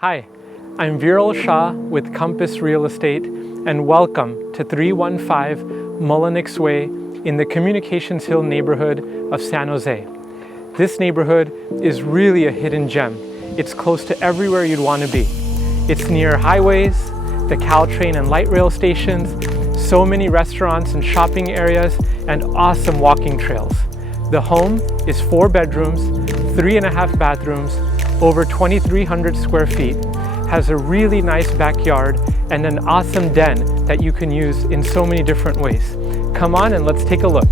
Hi, I'm Viral Shah with Compass Real Estate, and welcome to 315 Mullinix Way in the Communications Hill neighborhood of San Jose. This neighborhood is really a hidden gem. It's close to everywhere you'd want to be. It's near highways, the Caltrain and light rail stations, so many restaurants and shopping areas, and awesome walking trails. The home is 4 bedrooms, 3.5 bathrooms, over 2,300 square feet, has a really nice backyard and an awesome den that you can use in so many different ways. Come on and let's take a look.